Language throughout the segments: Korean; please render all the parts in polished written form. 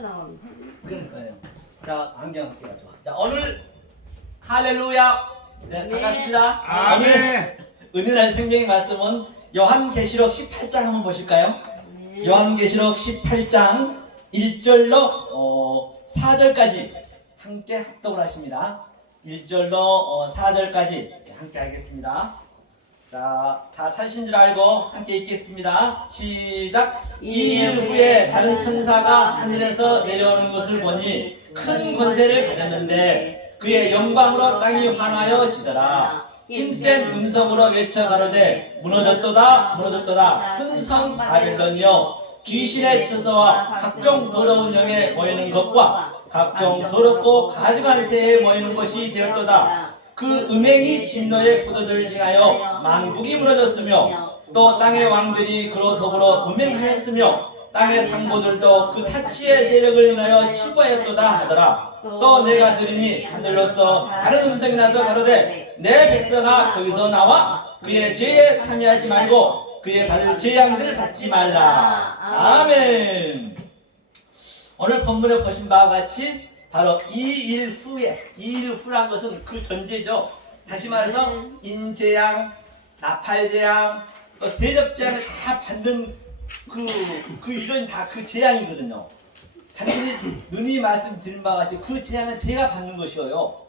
나오는. 그러니까요. 자, 안경 끼가 좋아. 자, 오늘 할렐루야. 네, 네. 반갑습니다. 아멘. 오늘 은혜라는 생명의 말씀은 요한계시록 18장 한번 보실까요? 네. 요한계시록 18장 1절로 4절까지 함께 합독을 하십니다. 1절로 4절까지 함께 하겠습니다. 자, 찾으신 줄 알고 함께 읽겠습니다. 시작. 2일 후에 다른 천사가 하늘에서 내려오는 것을 보니 큰 권세를 가졌는데 그의 영광으로 땅이 환하여 지더라. 힘센 음성으로 외쳐 가로되 무너졌도다 무너졌도다 큰 성 바벨론이여 귀신의 처소와 각종 더러운 영에 모이는 것과 각종 더럽고 가증한 새에 모이는 것이 되었도다. 그 음행이 진노의 포도주를 인하여 만국이 무너졌으며 또 땅의 왕들이 그로 더불어 음행하였으며 땅의 상고들도 그 사치의 세력을 인하여 치부하였도다 하더라. 또 내가 들으니 하늘로서 다른 음성이 나서 가로되 내 백성아 거기서 나와 그의 죄에 참여하지 말고 그의 받을 재앙들을 받지 말라. 아멘. 오늘 본문에 보신 바와 같이 바로 2일 후란 것은 그 전제죠. 다시 말해서 인재앙, 나팔재앙, 또 대접재앙을 다 받는 그 이전이 다 그 재앙이거든요. 단순히 눈이 말씀드린 바와 같이 그 재앙은 제가 받는 것이어요.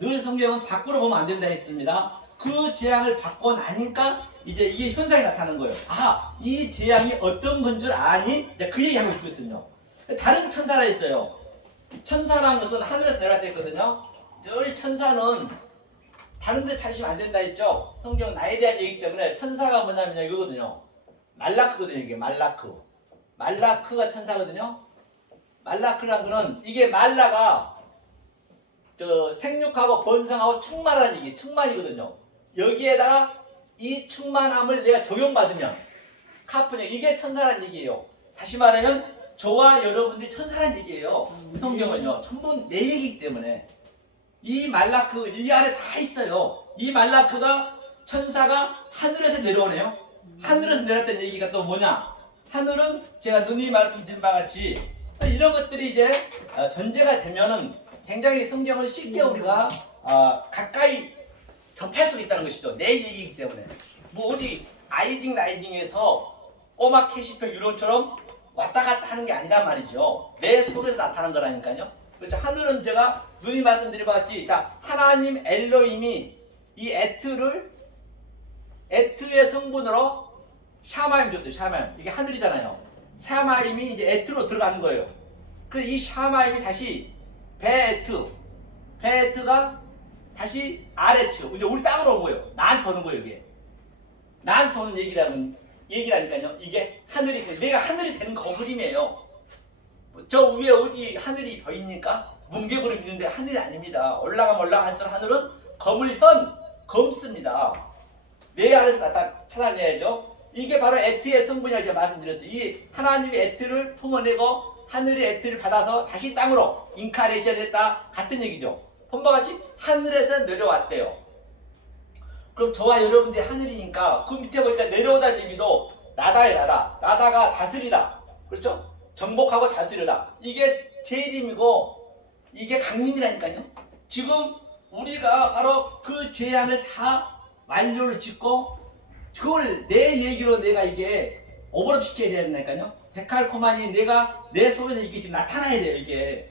늘 성경은 밖으로 보면 안 된다 했습니다. 그 재앙을 받고 나니까 이제 이게 현상이 나타나는 거예요. 아, 이 재앙이 어떤 건 줄 아니? 이제 그 얘기하고 있거든요. 다른 천사라 했어요. 천사라는 것은 하늘에서 내려왔다 했거든요. 늘 천사는 다른 데 찾으시면 안 된다 했죠. 성경은 나에 대한 얘기이기 때문에 천사가 뭐냐면 이거거든요. 말라크거든요. 이게 말라크가 천사거든요. 말라크라는 거는 이게 말라가 생육하고 번성하고 충만하는 얘기, 충만이거든요. 여기에다가 이 충만함을 내가 적용받으면 카프냐, 이게 천사라는 얘기예요. 다시 말하면 저와 여러분들이 천사라는 얘기예요. 성경은요, 전부 내 얘기이기 때문에 이 말라크 이 안에 다 있어요. 이 말라크가 천사가 하늘에서 내려오네요. 하늘에서 내렸다는 얘기가 또 뭐냐? 하늘은 제가 누누이 말씀드린 바와 같이 이런 것들이 이제 전제가 되면은 굉장히 성경을 쉽게 우리가 가까이 접할 수 있다는 것이죠. 내 얘기이기 때문에. 뭐 어디 라이징에서 꼬마 캐시터 유론처럼 왔다 갔다 하는 게 아니란 말이죠. 내 속에서 나타난 거라니까요. 그렇죠. 하늘은 제가 누누이 말씀드린 바와 같이 자, 하나님 엘로힘이 이 에트의 성분으로 샤마임 줬어요. 샤마임. 이게 하늘이잖아요. 샤마임이 이제 에트로 들어가는 거예요. 그래서 이 샤마임이 다시 베에트가 다시 아레츠, 이제 우리 땅으로 온 거예요. 나한테 오는 거예요, 이게. 나한테 오는 얘기라니까요. 이게 하늘이, 내가 하늘이 되는 거부림이에요. 저 위에 어디 하늘이 보입니까? 뭉게구름 있는데 하늘이 아닙니다. 올라가면 올라갈수록 하늘은 검습니다. 내 안에서 찾아내야죠. 이게 바로 에트의 성분이라고 제가 말씀드렸어요. 이 하나님이 에트를 품어내고 하늘의 에트를 받아서 다시 땅으로 인카레이션 했다 같은 얘기죠. 본바 같이 하늘에서 내려왔대요. 그럼 저와 여러분들이 하늘이니까 그 밑에 보니까 내려오다는 얘기도 나다예요. 나다가 다스리다. 그렇죠? 정복하고 다스리다. 이게 재림이고 이게 강림이라니까요. 지금 우리가 바로 그 재앙을 다 완료를 짓고 그걸 내 얘기로 내가 이게 오버랩 시켜야 된다니까요. 데칼코마니 내가 내 속에서 이게 지금 나타나야 돼요. 이게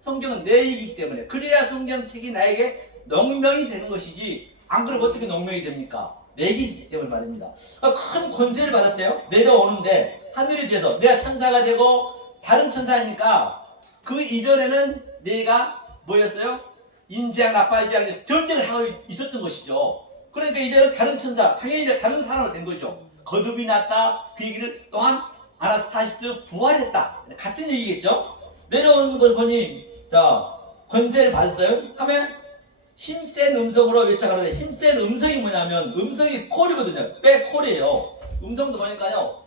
성경은 내 얘기이기 때문에 그래야 성경책이 나에게 농명이 되는 것이지 안 그러면 어떻게 농명이 됩니까? 내 얘기이기 때문에 말입니다. 큰 권세를 받았대요. 내려오는데 하늘이 돼서 내가 천사가 되고 다른 천사니까 그 이전에는 내가 뭐였어요? 인재양 나팔재앙에서 전쟁을 하고 있었던 것이죠. 그러니까 이제는 다른 천사, 당연히 이제 다른 사람으로 된 거죠. 거듭이 났다. 그 얘기를 또한 아나스타시스 부활했다. 같은 얘기겠죠? 내려오는 걸 보니 자 권세를 받았어요. 하면 힘센 음성으로 외쳐가는데 힘센 음성이 뭐냐면 음성이 콜이거든요. 빼콜이에요. 음성도 보니까요.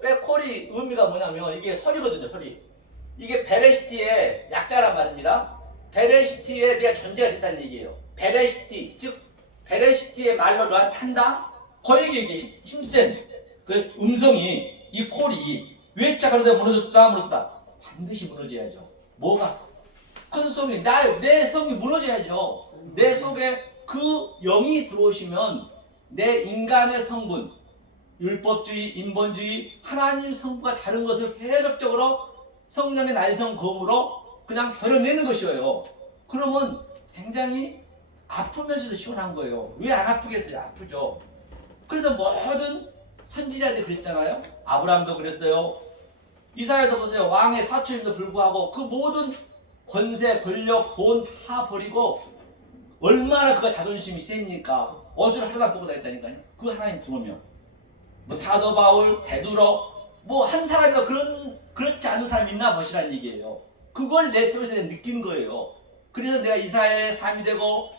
빼콜이 의미가 뭐냐면 이게 소리거든요. 소리. 이게 베레시티의 약자란 말입니다. 베레시티에 대한 존재가 됐다는 얘기예요. 베레시티, 즉 베레시티의 말로 너한테 한다? 거에게 이게 힘센 그 음성이 이 콜이 외자 가로되 무너졌다 무너졌다. 반드시 무너져야죠. 뭐가? 큰 성이 내 성이 무너져야죠. 내 속에 그 영이 들어오시면 내 인간의 성분, 율법주의, 인본주의, 하나님 성부가 다른 것을 계속적으로 성령의 난성검으로 그냥 버려내는 것이에요. 그러면 굉장히 아프면서도 시원한 거예요. 왜 안 아프겠어요? 아프죠. 그래서 모든 선지자들이 그랬잖아요. 아브라함도 그랬어요. 이사야도 보세요. 왕의 사촌임도 불구하고 그 모든 권세, 권력, 돈 다 버리고 얼마나 그가 자존심이 세니까 옷을 하나 보고 다녔다니까요. 그 하나님 들어오면 뭐 사도 바울, 베드로 뭐 한 사람이나 그렇지 않은 사람이 있나 보시라는 얘기예요. 그걸 내 속에서 느낀 거예요. 그래서 내가 이사야의 삶이 되고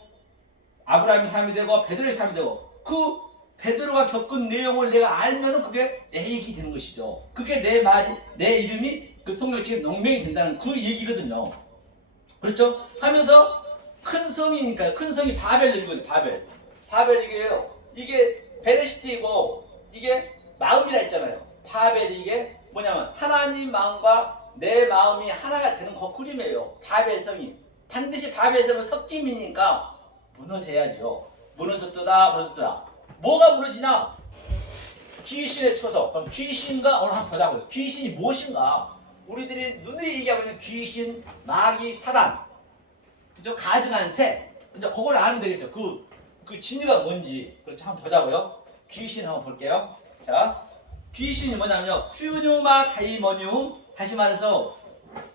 아브라함의 삶이 되고 베드로의 삶이 되고 그 베드로가 겪은 내용을 내가 알면은 그게 내 얘기 되는 것이죠. 그게 내 말이, 내 이름이 그 성경책에 농명이 된다는 그 얘기거든요. 그렇죠? 하면서 큰 성이니까 큰 성이 바벨이거든요. 바벨이게요. 이게 베레시티이고 이게 마음이라 했잖아요. 바벨이 이게 뭐냐면 하나님 마음과 내 마음이 하나가 되는 그 그림이에요. 바벨성이 반드시 바벨성은 섞임이니까 무너져야죠. 무너졌다. 뭐가 무너지냐? 귀신에 쳐서. 그럼 귀신과 오늘 한번 보자고요. 귀신이 무엇인가? 우리들이 눈으로 얘기하고 있는 귀신, 마귀, 사단, 그죠? 가증한 새. 이제 그걸 아면 되겠죠. 그 진리가 뭔지. 그렇죠. 한번 보자고요. 귀신 한번 볼게요. 자, 귀신이 뭐냐면요. 퓨뉴마 다이모니움. 다시 말해서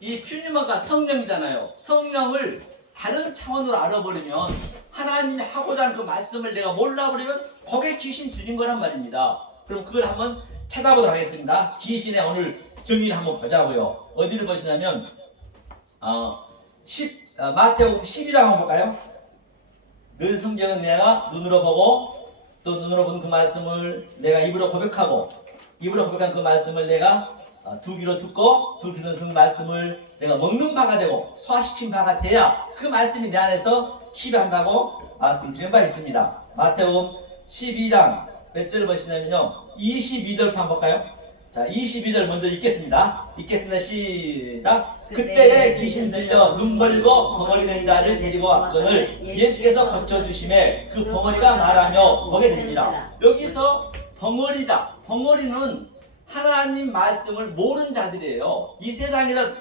이 퓨뉴마가 성령이잖아요. 성령을 다른 차원으로 알아버리면 하나님이 하고자 하는 그 말씀을 내가 몰라버리면 거기에 귀신 들린 거란 말입니다. 그럼 그걸 한번 찾아보도록 하겠습니다. 귀신의 오늘 정의를 한번 보자고요. 어디를 보시냐면 마태복음 12장 한번 볼까요? 늘 성경은 내가 눈으로 보고 또 눈으로 본 그 말씀을 내가 입으로 고백하고 입으로 고백한 그 말씀을 내가 두 귀로 듣고 두 귀로 듣는 말씀을 내가 먹는 바가 되고 소화시킨 바가 돼야 그 말씀이 내 안에서 희비한다고 말씀드린 바 있습니다. 마태복음 12장 몇 절을 보시냐면요. 22절부터 한번 볼까요? 자, 22절 먼저 읽겠습니다. 시작. 그때에 귀신 들려 눈 벌고 벙어리 된 자를 데리고 왔거늘 예수께서 거쳐주심에 그 벙어리가 말하며 보게 됩니다. 여기서 벙어리다. 벙어리는 하나님 말씀을 모르는 자들이에요. 이 세상에서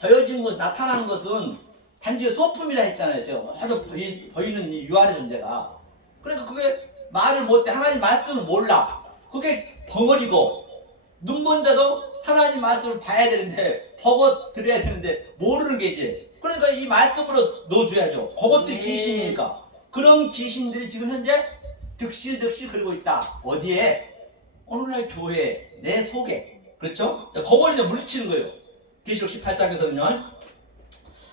보여지는 것, 나타나는 것은 단지 소품이라 했잖아요. 제가 모두 보이는 이 유한의 존재가. 그러니까 그게 말을 못해. 하나님 말씀을 몰라. 그게 벙어리고 눈 본 자도 하나님 말씀을 봐야 되는데 보고 들어야 되는데 모르는 게 이제 그러니까 이 말씀으로 넣어줘야죠. 그것들이 귀신이니까. 그런 귀신들이 지금 현재 득실득실 그리고 있다. 어디에? 오늘날 교회 내 속에. 그렇죠? 그걸 이제 물리치는 거예요. 계시록 18장에서는요.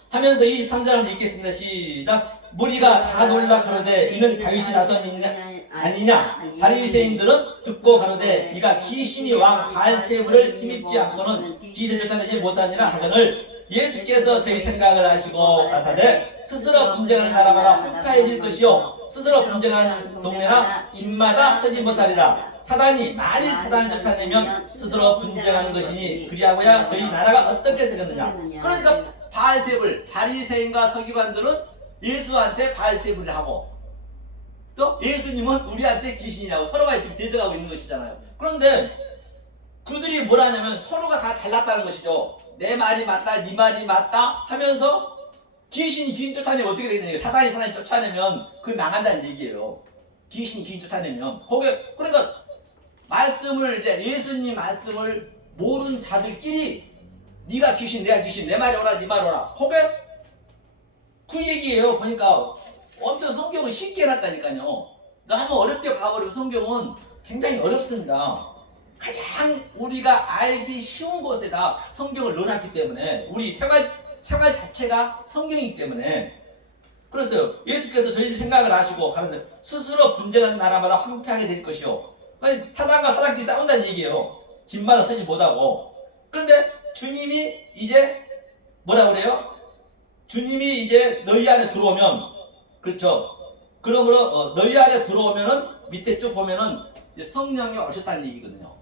하면서 23절 한번 읽겠습니다. 시작. 무리가 다 놀라 가로되 이는 다윗의 자손이냐 아니냐. 바리새인들은 듣고 가로되 이가 귀신이 왕 바알세불을 힘입지 않고는 귀신을 쫓아내지 못하니라 하거늘 예수께서 저희 생각을 하시고 가라사대 스스로 분쟁하는 나라마다 황폐해질 것이요 스스로 분쟁하는 동네나 집마다 서지 못하리라. 사단이 만일 사단을 쫓아내면 스스로 분쟁하는 것이니 그리하고야 저희 나라가 어떻게 되겠느냐. 그러니까 바알세불, 바리새인과 서기관들은 예수한테 바알세불을 하고 또 예수님은 우리한테 귀신이라고 서로가 지금 대적하고 있는 것이잖아요. 그런데 그들이 뭘 하냐면 서로가 다 잘났다는 것이죠. 내 말이 맞다, 네 말이 맞다 하면서 귀신이 귀신 쫓아내면 어떻게 되겠냐. 사단이 쫓아내면 그게 망한다는 얘기예요. 귀신이 귀신 쫓아내면. 그러니까 말씀을 이제 예수님 말씀을 모르는 자들끼리 네가 귀신, 내가 귀신, 내 말이 오라, 네 말이 오라. 그 얘기예요. 보니까 엄청 성경은 쉽게 해놨다니까요. 너무 어렵게 봐버리고 성경은 굉장히 어렵습니다. 가장 우리가 알기 쉬운 곳에다 성경을 넣어놨기 때문에 우리 생활 자체가 성경이기 때문에 그래서 예수께서 저희 생각을 하시고 가라사대 스스로 분쟁하는 나라마다 황폐하게 될 것이요. 사단과 사단끼리 싸운다는 얘기예요. 집마다 서지 못하고. 그런데 주님이 이제 뭐라 그래요? 주님이 이제 너희 안에 들어오면 그렇죠. 그러므로 너희 안에 들어오면은 밑에 쭉 보면은 이제 성령이 오셨다는 얘기거든요.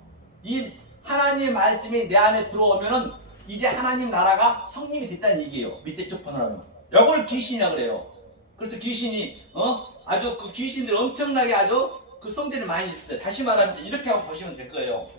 이 하나님의 말씀이 내 안에 들어오면은 이제 하나님 나라가 성립이 됐다는 얘기예요. 밑에 쭉 보느라면. 이걸 귀신이라 그래요. 그래서 귀신이 아주 그 귀신들이 엄청나게 아주 그 성전에 많이 있어요. 다시 말하면 이렇게 한번 보시면 될 거예요.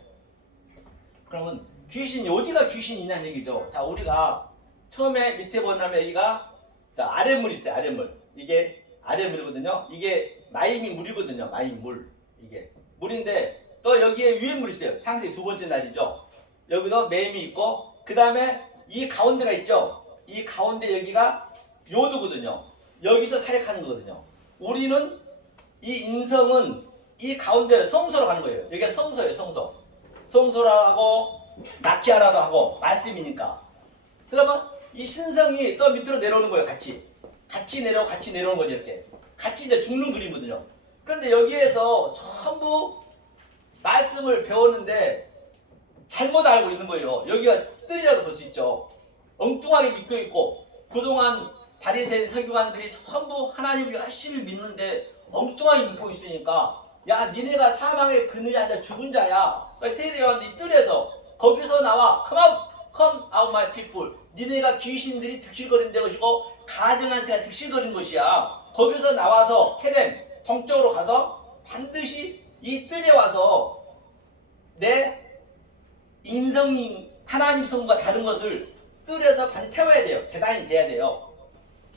그러면 귀신이 어디가 귀신이냐는 얘기죠. 자, 우리가 처음에 밑에 보면 여기가 자, 아랫물 있어요. 아랫물. 이게 아랫물이거든요. 이게 마임이 물이거든요. 마임 물. 이게 물인데 또 여기에 위에 물 있어요. 창세기 두 번째 날이죠. 여기도 매임이 있고 그 다음에 이 가운데가 있죠. 이 가운데 여기가 요도거든요. 여기서 사역하는 거거든요. 우리는 이 인성은 이 가운데 성소로 가는 거예요. 여기가 성소예요. 성소. 성소라고 나키아라도 하고 말씀이니까. 그러면 이 신성이 또 밑으로 내려오는 거예요. 같이 내려오고 같이 내려오는 거죠. 이렇게 같이 이제 죽는 그림이거든요. 그런데 여기에서 전부 말씀을 배웠는데 잘못 알고 있는 거예요. 여기가 뜰이라도 볼 수 있죠. 엉뚱하게 믿고 있고 그동안 바리새인 서기관들이 전부 하나님을 열심히 믿는데 엉뚱하게 믿고 있으니까 야 니네가 사망의 그늘에 앉아 죽은 자야. 그러니까 세례요한도 이 뜰에서 거기서 나와 come out my people. 니네가 귀신들이 득실거린 것이고 가증한 새가 득실거린 것이야. 거기서 나와서 케덴 동쪽으로 가서 반드시 이 뜰에 와서 내 인성이 하나님 성과 다른 것을 뜰에서 반드시 태워야 돼요. 재단이 돼야 돼요.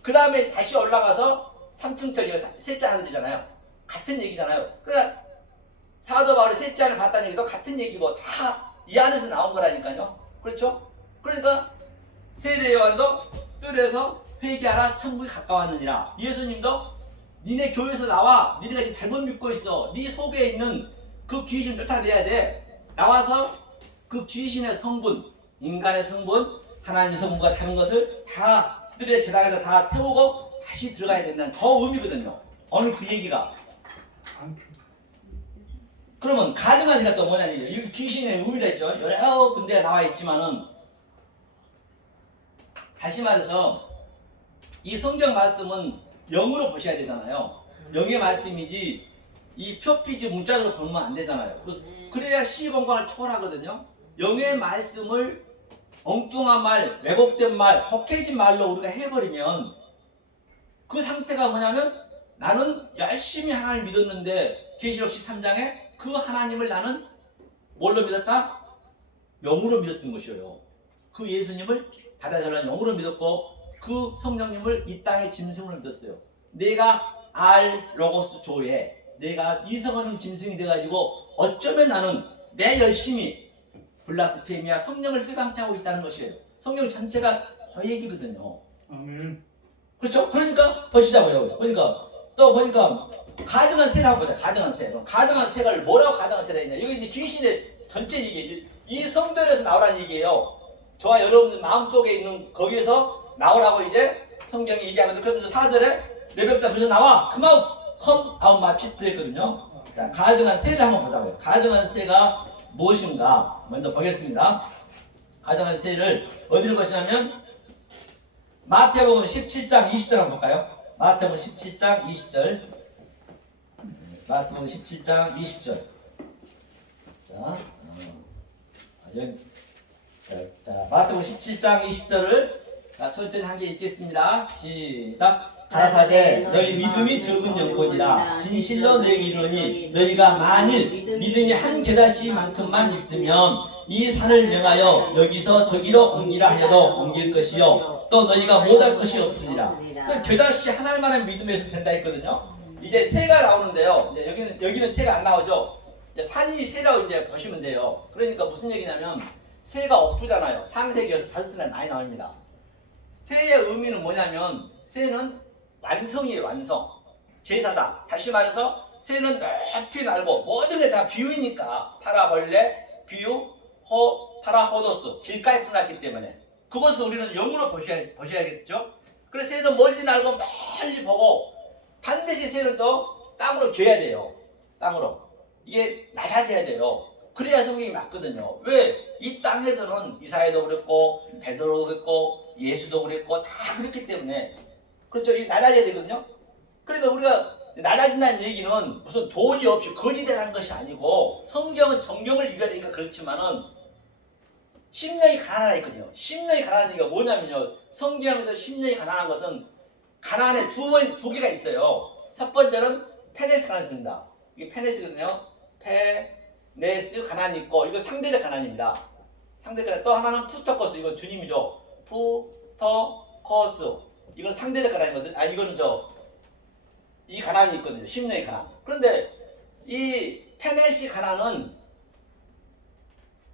그 다음에 다시 올라가서 3층 저기가 셋째 하늘이잖아요. 같은 얘기잖아요. 그러니까 사도 바울이 셋째 하늘 봤다는 얘기도 같은 얘기고 다 이 안에서 나온 거라니까요. 그렇죠? 그러니까 세례 요한도 뜰에서 회개하라 천국이 가까웠느니라. 예수님도 니네 교회에서 나와. 니네가 지금 잘못 믿고 있어. 네 속에 있는 그 귀신 쫓아내야 돼. 나와서 그 귀신의 성분, 인간의 성분, 하나님의 성분과 다른 것을 다 뜰의 재단에다 다 태우고 다시 들어가야 된다는 더 의미거든요. 오늘 그 얘기가. 그러면 가증한 또 뭐냐는 얘기예요. 이거 귀신의 의미라 했죠. 여러 군데에 나와 있지만은 다시 말해서 이 성경 말씀은 영으로 보셔야 되잖아요. 영의 말씀이지 이 표피지 문자로 보면 안 되잖아요. 그래야 시공간을 초월하거든요. 영의 말씀을 엉뚱한 말, 왜곡된 말, 독해진 말로 우리가 해버리면 그 상태가 뭐냐면 나는 열심히 하나님을 믿었는데 계시록 13장에 그 하나님을 나는 뭘로 믿었다? 영으로 믿었던 것이에요. 그 예수님을 바다에 영으로 믿었고 그 성령님을 이 땅의 짐승으로 믿었어요. 내가 로고스 조에 내가 이성하는 짐승이 돼가지고 어쩌면 나는 내 열심히 블라스페미아 성령을 회방치하고 있다는 것이에요. 성령 전체가 거액이거든요. 아멘. 그렇죠? 그러니까 보시자고요. 보니까 가증한 새라고 보자. 가증한 새. 가증한 새가 뭐라고 가증한 새라 했냐? 이거 이제 귀신의 전체 얘기예요. 이 성전에서 나오라는 얘기예요. 저와 여러분들 마음속에 있는 거기에서 나오라고 이제 성경이 얘기하면서 그러면서 4절에 내 백성 벌써 나와 come out my people 했거든요. 자, 가증한 새를 한번 보자고요. 가증한 새가 무엇인가 먼저 보겠습니다. 가증한 새를 어디를 보시냐면 마태복음 17장 20절 한번 볼까요? 마태복음 17장 20절. 마태복음 17장 20절. 자, 마태복음 17장 20절을 천천히 한 개 읽겠습니다. 시작. 가라사대 너희 믿음이 적은 영혼이라 진실로 너희에게 이르노니 너희가 만일 믿음이 한 겨자씨만큼만 있으면 이 산을 명하여 여기서 저기로 옮기라 하여도 옮길 것이요 또 너희가 못할 것이 없으리라. 겨자씨 하나만한 믿음에서 된다 했거든요. 이제 새가 나오는데요. 이제 여기는 새가 안 나오죠. 이제 산이 새라고 이제 보시면 돼요. 그러니까 무슨 얘기냐면 새가 엎으잖아요. 창세기에서 5날 많이 나옵니다. 새의 의미는 뭐냐면 새는 완성이에요. 완성. 제사다. 다시 말해서 새는 높이 날고 모든 게 다 비유이니까 파라벌레, 비유, 파라호도스 길가에 풀어놨기 때문에 그것을 우리는 영으로 보셔야겠죠. 그래서 새는 멀리 날고 멀리 보고 반드시 새는 또 땅으로 겨야 돼요. 땅으로. 이게 낮아져야 돼요. 그래야 성경이 맞거든요. 왜? 이 땅에서는 이사야도 그랬고 베드로도 그랬고 예수도 그랬고 다 그랬기 때문에 그렇죠. 이게 낮아져야 되거든요. 그러니까 우리가 낮아진다는 얘기는 무슨 돈이 없이 거지되라는 것이 아니고 성경은 정경을 이겨야 되니까 그렇지만은 심령이 가난하다 있거든요. 심령이 가난한 이유가 뭐냐면요. 성경에서 심령이 가난한 것은 가난에 두 개가 있어요. 첫 번째는 페네스 가난입니다. 이게 페네스거든요. 페네스 가난이 있고 이거 상대적 가난입니다. 상대적 가난. 또 하나는 푸터코스. 이건 주님이죠. 푸터코스. 이건 상대적 가난이거든요. 아 이거는 이 가난이 있거든요. 심령의 가난. 그런데 이 페네시 가난은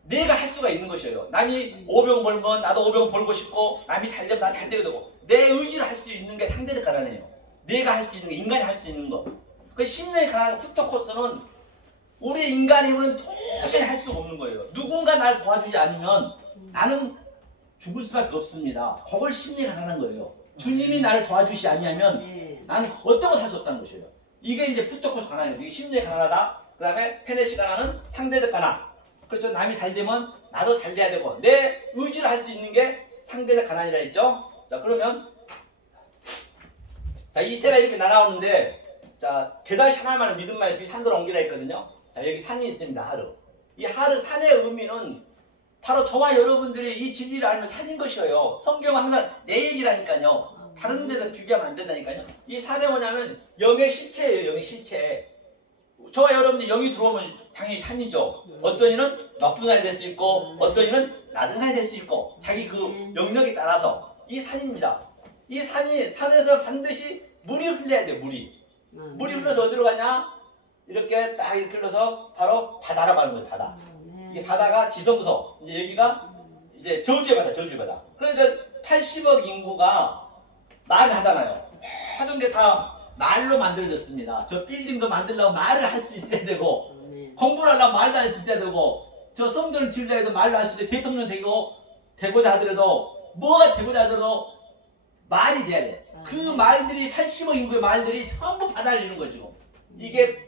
내가 할 수가 있는 것이에요. 남이 5병 벌면 나도 5병 벌고 싶고 남이 잘 되면 나 잘 되게 되고 내 의지로 할 수 있는 게 상대적 가난이에요. 내가 할 수 있는 게 인간이 할 수 있는 거. 그 심령의 가난 푸터코스는 우리 인간의 힘으로는 도저히 할 수가 없는 거예요. 누군가 날 도와주지 않으면 나는 죽을 수밖에 없습니다. 그걸 심령이 가난한 거예요. 주님이 나를 도와주시지 아니하면 나는 어떤 것도 할 수 없다는 것이에요. 이게 이제 푸터코스 가난이에요. 이게 심령이 가난하다. 그 다음에 페네시 가난은 상대적 가난. 그렇죠. 남이 잘 되면 나도 잘 돼야 되고 내 의지로 할 수 있는 게 상대적 가난이라 했죠. 자 그러면 자 이 세가 이렇게 날아오는데 자 대다시 하나만은 믿음만 있으면 산도로 옮기라 했거든요. 자 여기 산이 있습니다. 하루. 이 하루 산의 의미는 바로 저와 여러분들이 이 진리를 알면 산인 것이에요. 성경은 항상 내 얘기라니까요. 다른 데도 비교하면 안 된다니까요. 이 산에 뭐냐면 영의 실체예요. 영의 실체. 저와 여러분들 영이 들어오면 당연히 산이죠. 어떤 이는 높은 산이 될 수 있고 어떤 이는 낮은 산이 될 수 있고 자기 그 영역에 따라서 이 산입니다. 이 산이 산에서 반드시 물이 흘러야 돼요. 물이 흘러서 어디로 가냐? 이렇게 딱 이렇게 흘러서 바로 바다로 가는 거예요. 바다. 이게 바다가 지성소. 이제 여기가 이제 저주의 바다. 저주의 바다. 그러니까 80억 인구가 말을 하잖아요. 모든 게 다 말로 만들어졌습니다. 저 빌딩도 만들려면 말을 할 수 있어야 되고 공부를 하려면 말도 할 수 있어야 되고 저 성전을 지으려 해도 말로 할 수 있어야 되고 대통령 되고자 하더라도 뭐가 되고자 하더라도 말이 돼야 돼. 그 말들이 80억 인구의 말들이 전부 바다를 이루는 거죠. 이게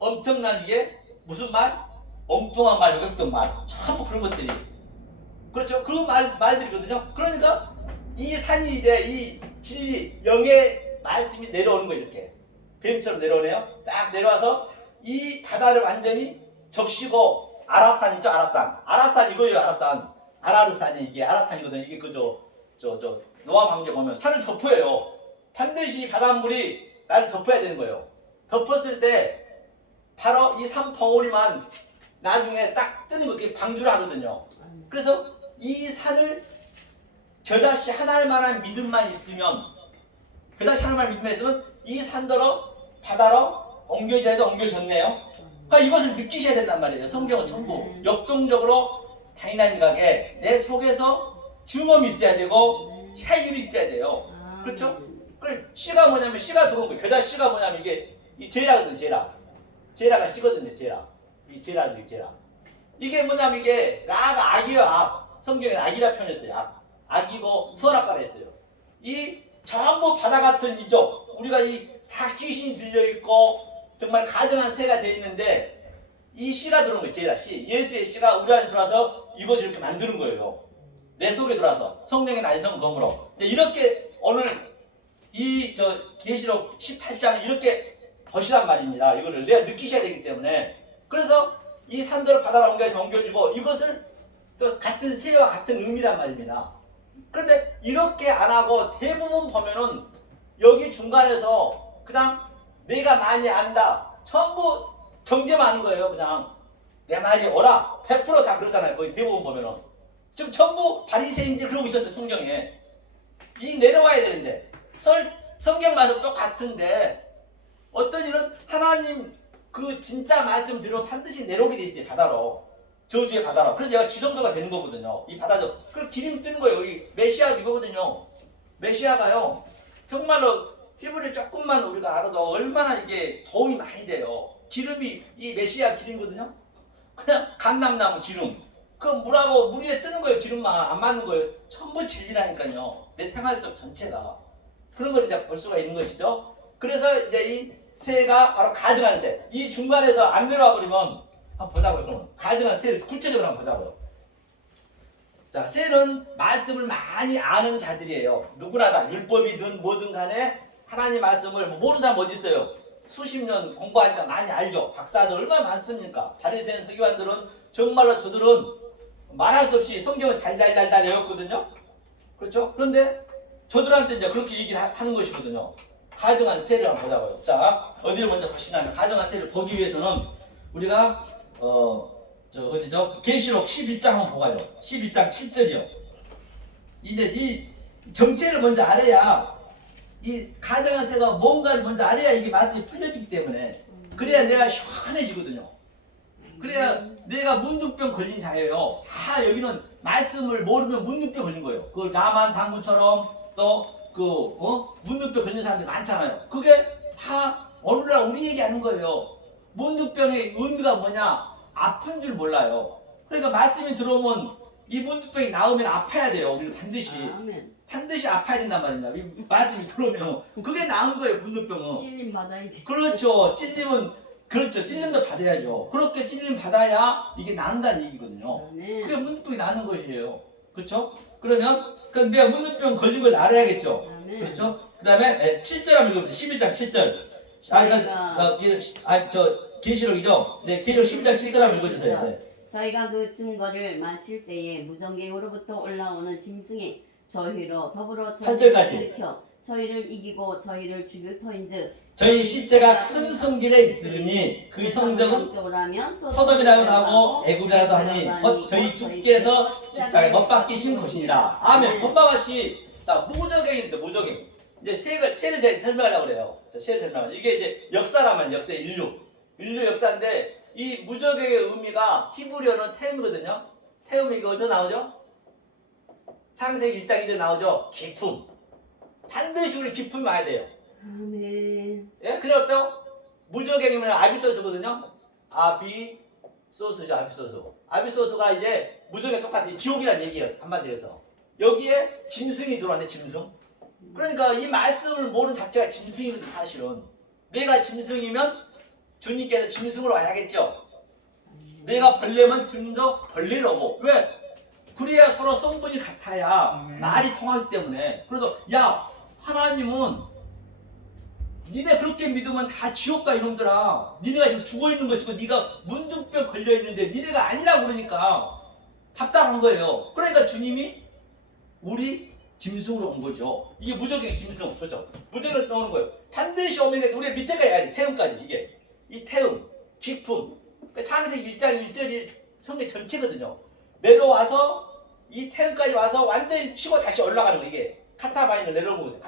엄청난 이게 무슨 말? 엉뚱한 말, 요격된 말 전부 그런 것들이 그렇죠. 그 말들이거든요. 그러니까 이 산이 이제 이 진리 영의 말씀이 내려오는 거예요. 이렇게 뱀처럼 내려오네요. 딱 내려와서 이 바다를 완전히 적시고 아라산 있죠. 아라산 이거예요. 아라르산이 이게 아라산이거든요. 이게 노아 광제 보면 산을 덮어요. 반드시 바닷물이 나를 덮어야 되는 거예요. 덮었을 때 바로 이 산 벙어리만 나중에 딱 뜨는 거 그게 방주를 하거든요. 그래서 이 산을 겨자씨 하나할 만한 믿음만 있으면 겨자씨 하나만 믿음만 있으면 이 산더러 바다로 옮겨져야 돼. 옮겨졌네요. 그러니까 이것을 느끼셔야 된단 말이에요. 성경은 전부 역동적으로 다이나믹하게 내 속에서 증험이 있어야 되고 차이율이 있어야 돼요. 그렇죠? 그 씨가 뭐냐면 씨가 들어온 거예요. 겨자씨가 뭐냐면 이게 이 제라거든. 제라가 씨거든요. 이 제라죠. 제라. 이게 뭐냐면 이게 라가 악이요. 악. 성경에 악이라 표현했어요. 악이고 선악과라 했어요. 이 전부 바다 같은 이쪽 우리가 이 다 귀신이 들려있고 정말 가정한 새가 되어 있는데 이 씨가 들어온 거예요. 제라 씨. 예수의 씨가 우리 안에 들어와서 이것을 이렇게 만드는 거예요. 내 속에 들어와서 성령의 날성 검으로. 이렇게 오늘 이 계시록 18장 이렇게 보시란 말입니다. 이거를 내가 느끼셔야 되기 때문에. 그래서 이 산도를 바다로 옮겨지고 이것을 또 같은 새와 같은 의미란 말입니다. 그런데 이렇게 안 하고 대부분 보면은 여기 중간에서 그냥 내가 많이 안다. 전부 정죄만 하는 거예요. 그냥 내 말이 옳아. 100% 다 그렇잖아요. 거의 대부분 보면은. 지금 전부 바리새인들이 그러고 있었어요. 성경에. 이 내려와야 되는데 성경 말씀 똑같은데 어떤 일은 하나님 그 진짜 말씀 들으면 반드시 내려오게 돼 있어요. 바다로. 저주의 바다로. 그래서 얘가 지성소가 되는 거거든요. 이 바다죠. 그걸 기름 뜨는 거예요. 여기 메시아가 이거거든요. 메시아가요. 정말로 히브리 조금만 우리가 알아도 얼마나 이게 도움이 많이 돼요. 기름이 이 메시아 기름이거든요. 그냥 감람나무 기름. 그 물하고 물 위에 뜨는 거예요. 기름만 안 맞는 거예요. 전부 진리라니까요. 내 생활 속 전체가. 그런 걸 이제 볼 수가 있는 것이죠. 그래서 이제 이 새가 바로 가증한 새. 이 중간에서 안 내려와 버리면 한번 보자고요. 그러면 가증한 새를 구체적으로 한번 보자고요. 자, 새는 말씀을 많이 아는 자들이에요. 누구나 다 율법이든 뭐든 간에 하나님 말씀을 모르는 사람 어디 있어요? 수십 년 공부하니까 많이 알죠. 박사들 얼마나 많습니까? 바리새인 서기관들은 정말로 저들은 말할 수 없이 성경은 달달달달 외웠거든요. 그렇죠? 그런데 저들한테 이제 그렇게 얘기를 하는 것이거든요. 가정한 세를 한번 보자고요. 자, 어디를 먼저 보시냐면 가정한 세를 보기 위해서는 우리가 어디죠? 계시록 11장 한번 보가요. 11장 7절이요. 이제 이 정체를 먼저 알아야 이 가정한 세가 뭔가를 먼저 알아야 이게 말씀이 풀려지기 때문에 그래야 내가 시원해지거든요. 그래야 내가 문둥병 걸린 자예요. 다 여기는 말씀을 모르면 문둥병 걸린 거예요. 그 나만 장군처럼 또 문둥병 걸린 사람들이 많잖아요. 그게 다 오늘날 우리 얘기하는 거예요. 문둥병의 의미가 뭐냐? 아픈 줄 몰라요. 그러니까 말씀이 들어오면 이 문둥병이 나오면 아파야 돼요. 우리는 반드시 아파야 된단 말입니다. 이 말씀이 들어오면 그게 나은 거예요. 문둥병은. 찔림 받아야지. 그렇죠. 찔림도 받아야죠. 그렇게 찔림 받아야 이게 난다는 얘기거든요. 그게 문둥병이 나는 것이에요. 그렇죠? 그러면 내가 문둥병 걸린 걸 알아야겠죠. 그렇죠? 그 다음에 7절 한번 읽어보세요. 11장 7절. 계시록이죠? 네, 계시록 11장 7절 한번 읽어주세요. 네. 저희가 그 증거를 마칠 때에 무전객으로부터 올라오는 짐승이 저희로 더불어 저희를 일으켜 저희를 이기고 저희를 죽일 터인즉 저희 시체가 큰 성길에 있으니 그 성적은 소돔이라고 하고 애굽이라도 하니 곧 저희 주께서 십자가에 못 박히신 것이니라. 아멘. 본바와 같이 무저갱인데 무저갱. 이제 세를 제가 설명하려고 그래요. 세를 설명하려고. 이게 이제 역사라면 역사 인류 역사인데 이 무저갱의 의미가 히브리어는 태음이거든요. 태음이 이거 어디서 나오죠? 창세기 1장 2절 나오죠. 기품. 반드시 우리 기품이 와야 돼요. 아멘. 예? 그래도 무저갱이면 아비소스거든요. 아비소스죠. 아비소스가 이제 무저갱 똑같아요. 지옥이란 얘기예요. 한마디로 해서. 여기에 짐승이 들어왔네. 짐승. 그러니까 이 말씀을 모르는 자체가 짐승이거든. 사실은. 내가 짐승이면 주님께서 짐승으로 와야겠죠. 내가 벌레면 주님도 벌레라고. 왜? 그래야 서로 성분이 같아야 말이 통하기 때문에. 그래서 야, 하나님은 니네 그렇게 믿으면 다 지옥 가 이놈들아. 니네가 지금 죽어있는 것이고 니가 문둥병 걸려있는데 니네가 아니라고 그러니까 답답한 거예요. 그러니까 주님이 우리 짐승으로 온 거죠. 이게 무적의 짐승. 그렇죠? 무적을 떠오는 거예요. 반드시 오면 우리 밑에까지 가야지. 태음까지. 이게 이 태음, 기품. 창세기 1장 1절이 성경 전체거든요. 내려와서 이 태음까지 와서 완전히 치고 다시 올라가는 거. 이게 카타바이너 내려오는 거죠.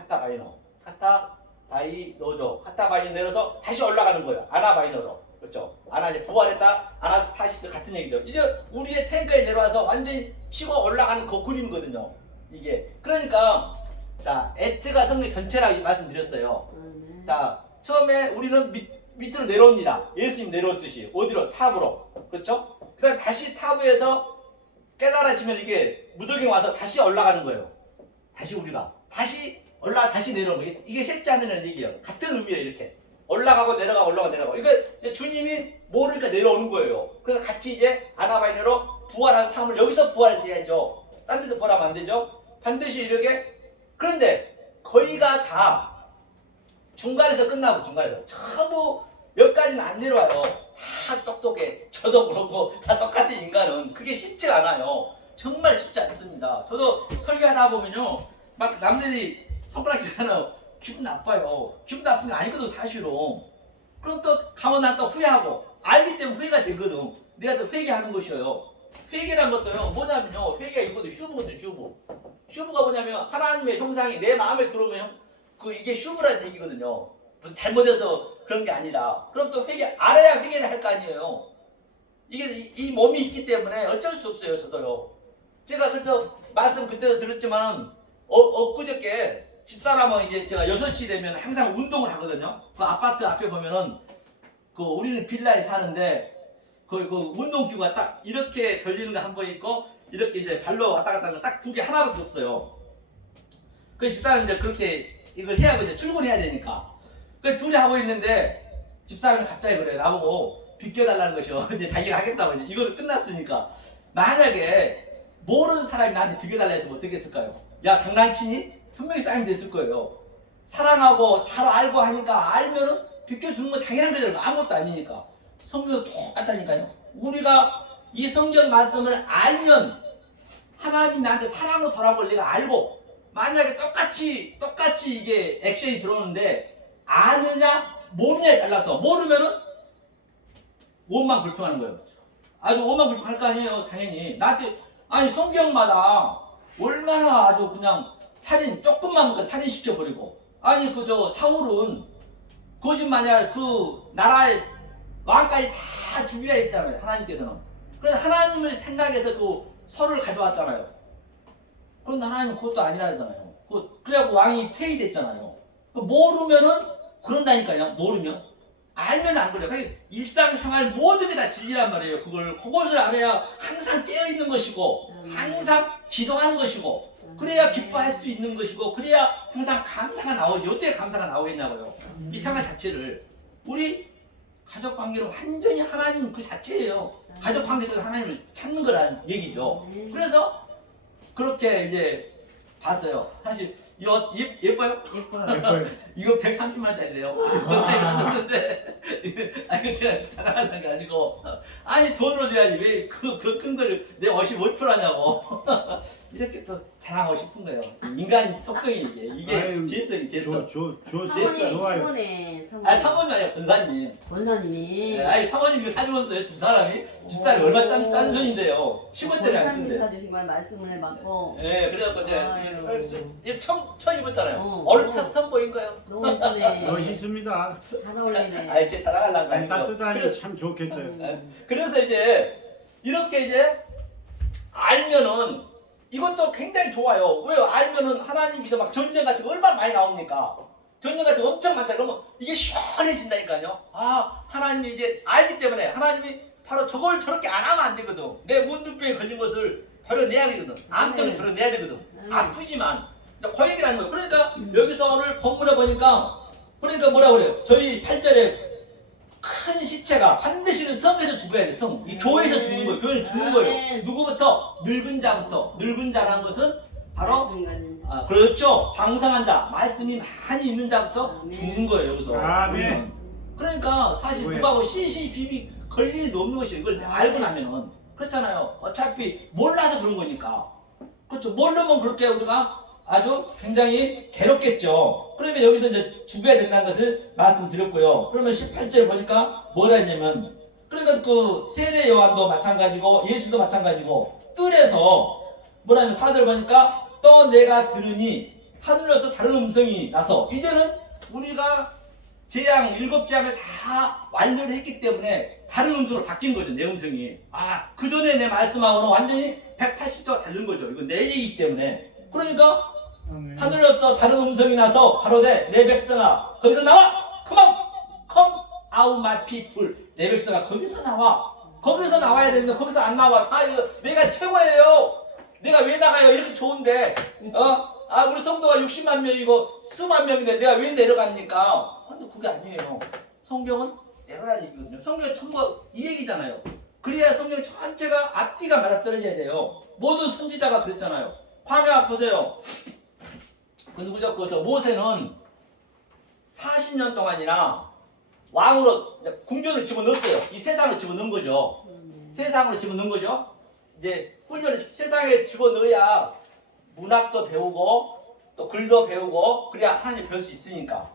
카타바이너 내려서 다시 올라가는 거예요. 아나바이너로. 그렇죠? 아나 이제 부활했다. 아나스타시스 같은 얘기죠. 이제 우리의 태음까지 내려와서 완전히 치고 올라가는 그 그림이거든요. 이게. 그러니까 자, 에트가 성경 전체라고 말씀드렸어요. 자, 처음에 우리는 밑으로 내려옵니다. 예수님 내려왔듯이. 어디로? 탑으로. 그렇죠? 그 다음 다시 탑에서 깨달아지면 이게 무적경 와서 다시 올라가는 거예요. 다시 우리가. 다시 내려오는 거예요. 이게 셋째하는 얘기예요. 같은 의미예요. 이렇게. 올라가고 내려가고. 이거 이제 주님이 모르니까 내려오는 거예요. 그래서 같이 이제 아나바이너로 부활한 삶을 여기서 부활해야죠. 딴 데서 부활하면 안 되죠. 반드시 이렇게. 그런데 거의가 다 중간에서 끝나고 전부 여기까지는 안 내려와요. 다 똑똑해. 저도 그렇고 다 똑같은 인간은 그게 쉽지 않아요. 정말 쉽지 않습니다. 저도 설교하다 보면요, 막 남들이 손가락질하면 기분 나빠요. 기분 나쁜 게 아니거든 사실은. 그럼 또 가면 난 또 후회하고 알기 때문에 후회가 되거든. 내가 또 회개하는 것이에요. 회개란 것도요 뭐냐면요, 회개가 이거도 슈브거든요. 슈브가 뭐냐면 하나님의 형상이 내 마음에 들어오면 이게 슈브라는 얘기거든요. 무슨 잘못해서 그런 게 아니라. 그럼 또 알아야 회개를 할 거 아니에요. 이게 이 몸이 있기 때문에 어쩔 수 없어요. 저도요. 제가 그래서 말씀 그때도 들었지만 엊그저께 집사람은 이제 제가 6시 되면 항상 운동을 하거든요. 그 아파트 앞에 보면은 우리는 빌라에 사는데 그 운동기구가 딱 이렇게 걸리는 거 한 번 있고 이렇게 이제 발로 왔다 갔다 하는 거 딱 2개 하나밖에 없어요. 그 집사람은 이제 그렇게 이걸 해야 이제 출근해야 되니까. 그 둘이 하고 있는데 집사람이 갑자기 그래 나보고 비켜달라는 것이요. 이제 자기가 하겠다고 이제 이거는 끝났으니까. 만약에 모르는 사람이 나한테 비켜달라 했으면 어떻게 했을까요? 야 장난치니? 분명히 사인돼 있을 거예요. 사랑하고 잘 알고 하니까 알면은 비켜주는 건 당연한 거잖아요. 아무것도 아니니까. 성경도 똑같다니까요. 우리가 이 성경 말씀을 알면 하나님 나한테 사랑으로 돌아올 내가 알고 만약에 똑같이 이게 액션이 들어오는데 아느냐 모르냐에 따라서 모르면은 원망 불평하는 거예요. 아주 원망 불평할 거 아니에요. 당연히 나한테 아니 성경마다 얼마나 아주 그냥 살인 조금만 살인 시켜버리고 아니 그저 사울은 거짓말이야 그 나라의 왕까지 다 죽이라 했잖아요. 하나님께서는. 그래서 하나님을 생각해서 그 설을 가져왔잖아요. 그런데 하나님은 그것도 아니라 하잖아요. 그래갖고 왕이 폐위됐잖아요. 모르면은 그런다니까요. 모르면. 알면 안 그래요. 그러니까 일상생활 모든 게 다 진리란 말이에요. 그것을 알아야 항상 깨어있는 것이고 항상 기도하는 것이고 그래야 기뻐할 수 있는 것이고 그래야 항상 감사가 나오죠. 어떻게 감사가 나오겠냐고요. 이 생활 자체를 우리 가족관계로 완전히 하나님 그 자체예요. 가족관계에서 하나님을 찾는 거라는 얘기죠. 그래서 그렇게 이제 봤어요. 사실 이거 예뻐요? 예뻐요. 이거 130만 원짜리래요. 근데 이거 제가 자랑하는 게 아니고 아니 돈으로 줘야지 왜 그 큰 거를 내 옷이 못 풀하냐고 이렇게 또 자랑하고 싶은 거예요. 인간 속성이 이게 아유, 질서이 질서. 사모님 좋아요. 최고네. 아니 사모님 아니야 권사님. 권사님이. 네, 아니 사모님 이거 사주었어요 집사람이. 집사람이 얼마 짠순인데요. 10원짜리 안 권사님이 쓴대. 사주신 걸 말씀을 받고. 네, 그래갖고 이제 처음 입었잖아요. 어. 어느 차 선보인가요? 너무 예쁘네. 멋있습니다. 잘 어울리네. 아, 이제 자랑하려는 거 아니, 아니고. 따뜻하니 참 좋겠어요. 그래서 이제 이렇게 이제 알면은 이것도 굉장히 좋아요. 왜요? 알면은 하나님께서 막 전쟁 같은 거 얼마나 많이 나옵니까? 전쟁 같은 거 엄청 많잖아요. 그러면 이게 시원해진다니까요. 아, 하나님이 이제 알기 때문에 하나님이 바로 저걸 저렇게 안 하면 안 되거든. 내 문둥병에 걸린 것을 버려내야 되거든. 암 때문에 버려내야 되거든. 아프지만. 그 얘기를 하는 거예요. 그러니까 여기서 오늘 본문에 보니까 그러니까 뭐라 그래요? 저희 8절에 큰 시체가 반드시 성에서 죽어야 돼. 성. 이 교회에서 죽는 거예요. 교회는 죽는 거예요. 누구부터? 늙은 자부터. 늙은 자라는 것은 바로 그렇죠. 장성한 자. 말씀이 많이 있는 자부터 죽는 거예요. 여기서. 우리는. 그러니까 사실 누구하고 CCBB 걸릴 일도 없는 것이에요. 이걸 알고 나면은. 그렇잖아요. 어차피 몰라서 그런 거니까. 그렇죠. 모르면 그렇게 우리가 아주 굉장히 괴롭겠죠. 그러니까 여기서 이제 죽어야 된다는 것을 말씀드렸고요. 그러면 18절 보니까 뭐라 했냐면, 그러니까 그 세례 요한도 마찬가지고 예수도 마찬가지고 뜰에서 뭐라 하면 4절 보니까 또 내가 들으니 하늘에서 다른 음성이 나서 이제는 우리가 재앙 7재앙을 다 완료를 했기 때문에 다른 음성으로 바뀐 거죠. 내 음성이. 아, 그 전에 내 말씀하고는 완전히 180도가 다른 거죠. 이건 내 얘기이기 때문에. 그러니까 하늘로서 다른 음성이 나서 가로되 내 백성아 거기서 나와! come out my people. 내 백성아 거기서 나와. 거기서 나와야 되는데 거기서 안 나와. 다 이거 내가 최고예요. 내가 왜 나가요? 이렇게 좋은데 우리 성도가 60만 명이고 수만 명인데 내가 왜 내려갑니까? 근데 그게 아니에요. 성경은 내려가는 얘기거든요. 성경의 전부 이 얘기잖아요. 그래야 성경 전체가 앞뒤가 맞아떨어져야 돼요. 모든 선지자가 그랬잖아요. 광야 보세요. 그 누구죠? 저 모세는 40년 동안이나 왕으로 궁전을 집어넣었어요. 이 세상으로 집어넣은 거죠. 세상으로 집어넣은 거죠. 이제 훈련을 세상에 집어넣어야 문학도 배우고 또 글도 배우고 그래야 하나님 배울 수 있으니까.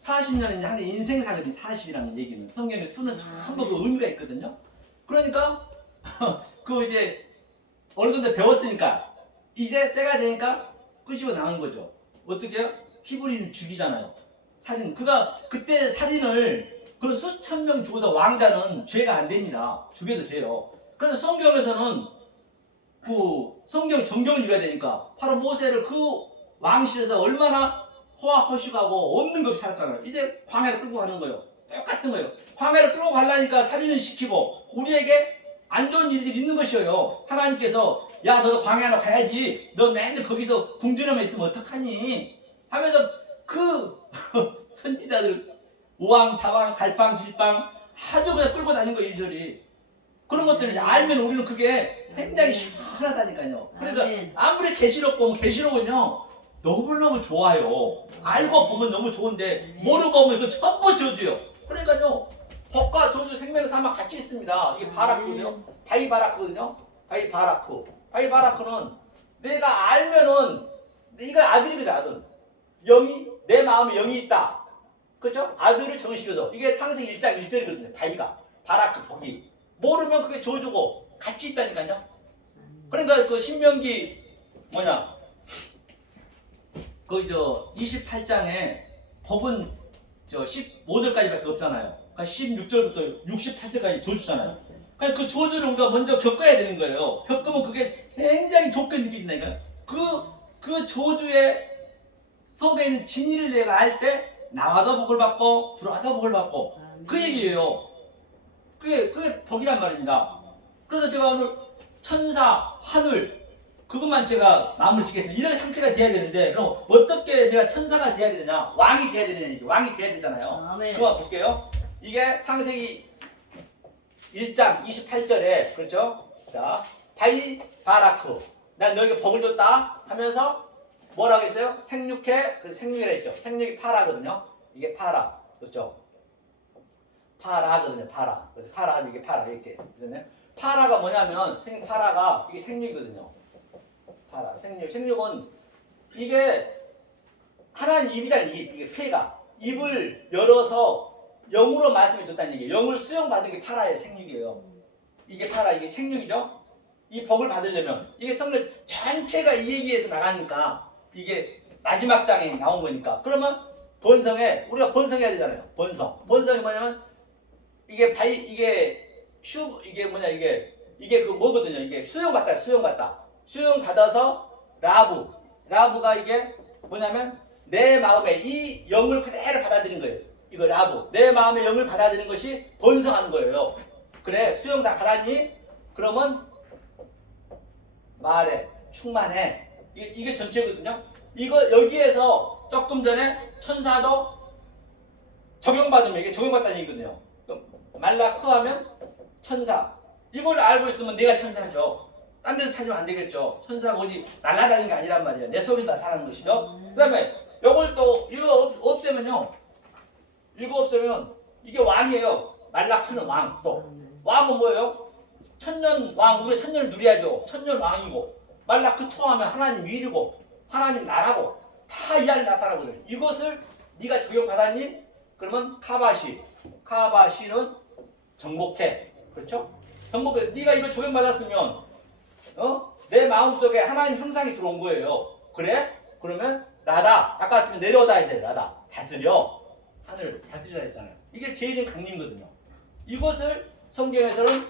40년은 한 인생사거든요. 40이라는 얘기는 성경의 수는 전부 그 의미가 있거든요. 그러니까 그 이제 어느 정도 배웠으니까 이제 때가 되니까 끄집어 나온 거죠. 어떻게 해요? 히브리는 죽이잖아요. 살인. 그때 살인을 그런 수천 명 죽어도 왕자는 죄가 안 됩니다. 죽여도 돼요. 그래서 성경에서는 그 성경 정경을 이뤄야 되니까 바로 모세를 그 왕실에서 얼마나 호화호식하고 없는 것 없이 살았잖아요. 이제 광야를 끌고 가는 거예요. 똑같은 거예요. 광야를 끌고 가려니까 살인을 시키고 우리에게 안 좋은 일들이 있는 것이에요. 하나님께서 야 너도 광야로 가야지. 너 맨날 거기서 궁전에만 있으면 어떡하니? 하면서 그 선지자들 우왕 좌왕 갈방 질방 아주 그냥 끌고 다닌 거예요. 이리저리. 그런 것들을 이제 알면 우리는 그게 굉장히 시원하다니까요. 그러니까 아무리 계시록 보면 계시록은요 너무너무 좋아요. 알고 보면 너무 좋은데 모르고 보면 이거 전부 저주요. 그러니까요 복과 저주 생명사만 같이 있습니다. 이게 바라크거든요. 바이바라크거든요. 바이바라크. 바이바라크는 내가 알면은 네가 아들이거든, 아들. 영이 내 마음에 영이 있다. 그렇죠? 아들을 정식해서 이게 창세기 1장 1절이거든요. 바이가 바라크 복이 모르면 그게 저주고 같이 있다니까요. 그러니까 그 신명기 뭐냐? 그 저 28장에 복은 저 15절까지밖에 없잖아요. 그러니까 16절부터 68절까지 저주잖아요. 그러니까 그 저주를 우리가 먼저 겪어야 되는 거예요. 겪으면 그게 굉장히 좋게 느껴진다니까요. 그 저주의 속에 있는 진리를 내가 알 때 나와도 복을 받고 들어와도 복을 받고 그 얘기예요. 그게 복이란 말입니다. 그래서 제가 오늘 천사, 하늘 그것만 제가 마무리 짓겠습니다. 이런 상태가 돼야 되는데 그럼 어떻게 내가 천사가 돼야 되느냐, 왕이 돼야 되느냐, 왕이 돼야 되잖아요. 그거 볼게요. 이게 창세기 1장 28절에 그렇죠? 자, 바이 바라크 난 너에게 복을 줬다 하면서 뭐라고 했어요? 생육해, 그 생육이라 했죠. 생육이 파라거든요. 이게 파라, 그렇죠? 파라거든요. 파라. 그래서 파라, 이게 파라 이렇게. 그러네. 파라가 뭐냐면 파라가 이게 생육이거든요. 파라, 생육은 이게 하나님 입이잖아요. 이게 폐가 입을 열어서 영으로 말씀해 줬다는 얘기예요. 영을 수용받은 게 파라예요. 생육이에요. 이게 파라, 이게 생육이죠. 이 복을 받으려면 이게 성경 전체가 이 얘기에서 나가니까 이게 마지막 장에 나온 거니까 그러면 번성에 우리가 번성해야 되잖아요. 번성이 뭐냐면 이게 이게 뭐냐 이게 그 뭐거든요. 이게 수용받아서 라부가 이게 뭐냐면 내 마음에 이 영을 그대로 받아들인 거예요. 이거 라부 내 마음의 영을 받아들인 것이 번성하는 거예요. 그래 수용 다 받았니? 그러면 말해 충만해. 이게 전체거든요. 이거 여기에서 조금 전에 천사도 적용받으면 이게 적용받다는 얘기거든요. 말라크 하면 천사. 이걸 알고 있으면 내가 천사죠. 딴 데서 찾으면 안 되겠죠. 천사가 어디 날아다니는 게 아니란 말이에요. 내 속에서 나타나는 것이죠. 그 다음에 이걸 또 이거 없애면요. 이거 없애면 이게 왕이에요. 말라크는 왕. 또 왕은 뭐예요? 천년 왕. 우리가 천년을 누려야죠. 천년 왕이고 말라크 토하면 하나님 위이고 하나님 나라고 다 이 안에 나타나거든요. 이것을 네가 적용받았니? 그러면 카바시는 정복해. 그렇죠? 정복해. 네가 이걸 적용받았으면 내 마음속에 하나님 형상이 들어온 거예요. 그래? 그러면 라다. 아까 같으면 내려오다 해야 돼. 라다. 다스려. 하늘을 다스리라 했잖아요. 이게 제일인 강림이거든요. 이것을 성경에서는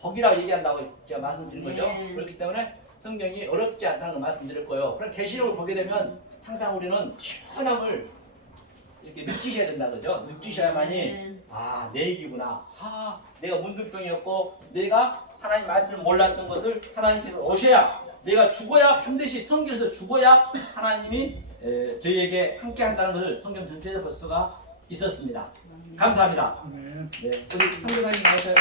복이라고 얘기한다고 제가 말씀드린 거죠. 그렇기 때문에 성경이 어렵지 않다는 걸 말씀드릴 거예요. 그럼 계시록을 보게 되면 항상 우리는 시원함을 이렇게 느끼셔야 된다 그죠? 느끼셔야만이 내 얘기구나. 내가 문둥병이었고 내가 하나님 말씀을 몰랐던 것을 하나님께서 오셔야 내가 죽어야 반드시 성경에서 죽어야 하나님이 저희에게 함께 한다는 것을 성경 전체에서 볼 수가 있었습니다. 감사합니다. 네, 우리 선교사님 나오세요.